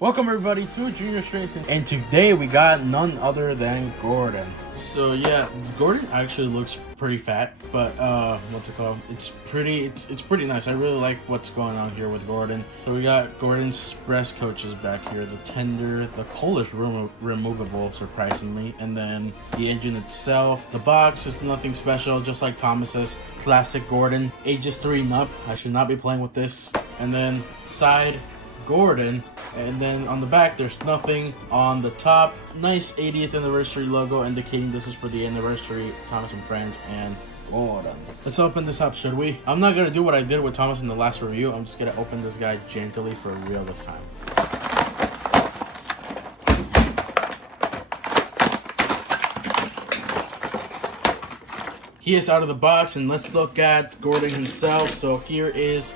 Welcome everybody to Junior Racing, and today we got none other than Gordon. So yeah, Gordon actually looks pretty fat, but what's it called? It's pretty nice. I really like what's going on here with Gordon. So we got Gordon's breast coaches back here, the tender, the coal is removable surprisingly, and then the engine itself. The box is nothing special, just like Thomas's classic Gordon. Ages 3 and up. I should not be playing with this. And then side Gordon, and then on the back there's nothing. On the top, nice 80th anniversary logo indicating this is for the anniversary, Thomas and Friends and Gordon. Let's open this up, should we? I'm not gonna do what I did with Thomas in the last review. I'm just gonna open this guy gently for real this time. He is out of the box, and let's look at Gordon himself. So here is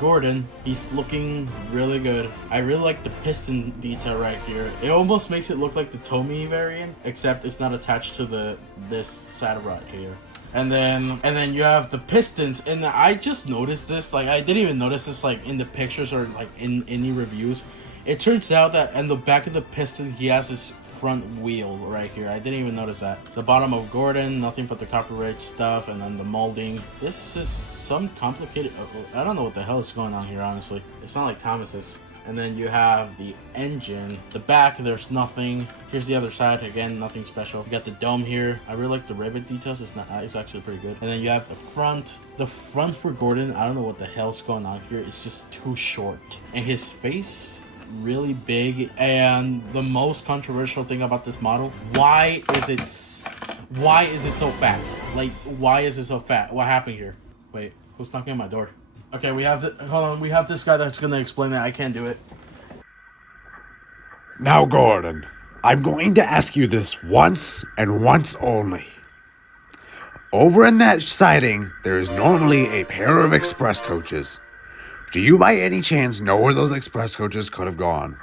Gordon. He's looking really good. I really like the piston detail right here. It almost makes it look like the Tommy variant, except it's not attached to this side rod here. And then you have the pistons, and I just noticed this. Like, I didn't even notice this like in the pictures or like in any reviews. It turns out that in the back of the piston he has this front wheel right here. I didn't even notice that. The bottom of Gordon, nothing but the copyright stuff, and then the molding. This is some complicated, I don't know what the hell is going on here, honestly. It's not like Thomas's. And then you have the engine. The back, there's nothing. Here's the other side. Again, nothing special. You got the dome here. I really like the rivet details. It's actually pretty good. And then you have the front. The front for Gordon, I don't know what the hell's going on here. It's just too short. And his face, really big. And the most controversial thing about this model, why is it so fat? Like, why is it so fat? What happened here? Wait, who's knocking on my door? Okay, we have hold on, we have this guy that's gonna explain that. I can't do it. Now, Gordon, I'm going to ask you this once and once only. Over in that siding, there is normally a pair of express coaches. Do you by any chance know where those express coaches could have gone?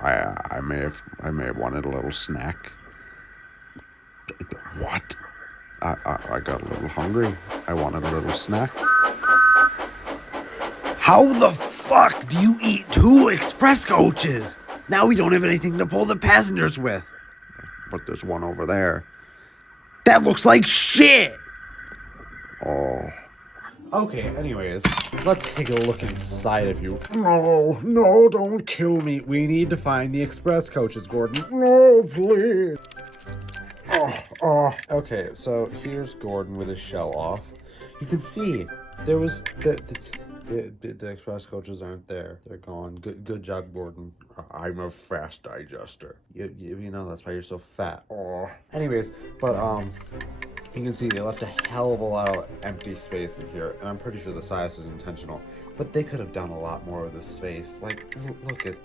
I may have wanted a little snack. What? I got a little hungry. I wanted a little snack. How the fuck do you eat 2 express coaches? Now we don't have anything to pull the passengers with. But there's one over there. That looks like shit! Oh. Okay, anyways, let's take a look inside of you. No, don't kill me. We need to find the express coaches, Gordon. No, please. Okay, so here's Gordon with his shell off. You can see there was the express coaches aren't there. They're gone. Good job, Gordon. I'm a fast digester. You know that's why you're so fat. Anyways, but you can see they left a hell of a lot of empty space in here, and I'm pretty sure the size was intentional. But they could have done a lot more with this space. Like, look at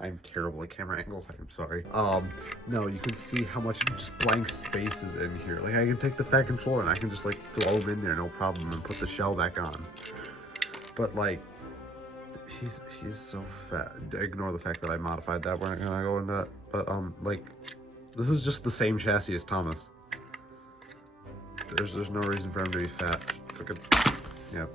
I'm terrible at camera angles. I'm sorry. No, you can see how much just blank space is in here. Like, I can take the fat controller and I can just like throw him in there, no problem, and put the shell back on. But like, he's so fat. Ignore the fact that I modified that. We're not gonna go into that. But like, this is just the same chassis as Thomas. There's no reason for him to be fat. Yeah.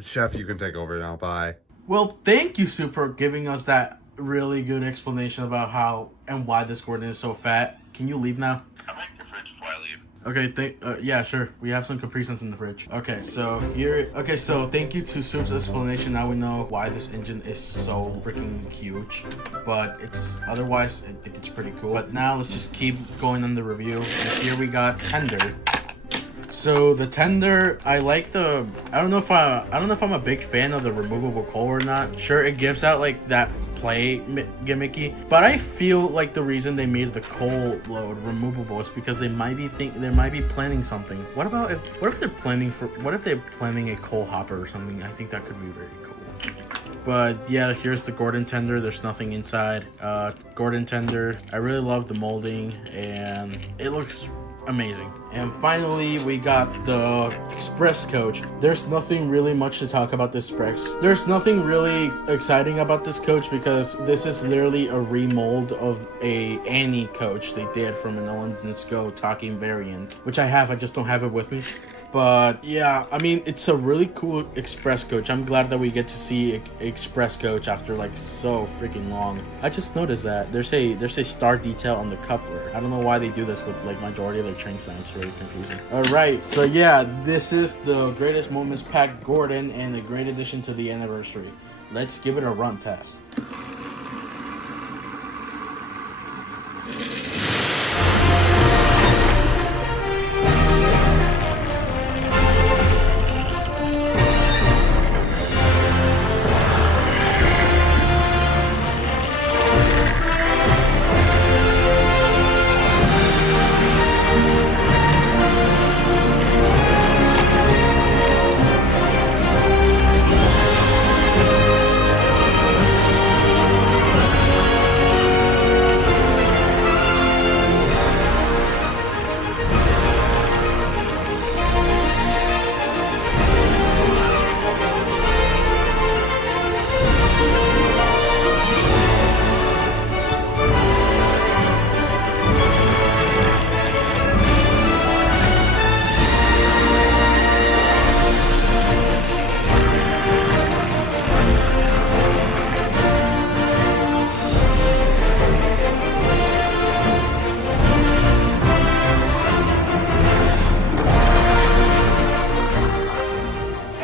Chef, you can take over now. Bye. Well, thank you, Soup, for giving us that really good explanation about how and why this Gordon is so fat. Can you leave now? I'm in your fridge before I leave. Okay, yeah, sure. We have some Capri Suns in the fridge. Okay, so thank you to Soup's explanation. Now we know why this engine is so freaking huge. But otherwise, I think it's pretty cool. But now let's just keep going on the review. And here we got Tender. So the tender, I don't know if I'm a big fan of the removable coal or not. Sure, it gives out like that play gimmicky, but I feel like the reason they made the coal load removable is because they might be planning something. What if they're planning a coal hopper or something? I think that could be very cool. But yeah, here's the Gordon tender. There's nothing inside. Gordon tender. I really love the molding and it looks amazing. And finally, we got the express coach. There's nothing really much to talk about this express. There's nothing really exciting about this coach because this is literally a remold of a Annie coach they did from an Olympians Go talking variant, which I just don't have it with me. But yeah, I mean, it's a really cool express coach. I'm glad that we get to see express coach after like so freaking long. I just noticed that there's a star detail on the coupler. I don't know why they do this with like majority of their trains now. It's really confusing. All right, so yeah, this is the greatest moments pack Gordon and a great addition to the anniversary. Let's give it a run test.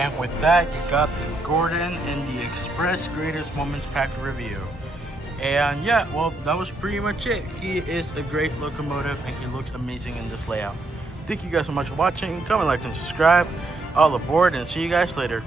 And with that, you got the Gordon and the Express Greatest Moments Pack review. And yeah, well, that was pretty much it. He is a great locomotive and he looks amazing in this layout. Thank you guys so much for watching. Comment, like, and subscribe. All aboard, and see you guys later.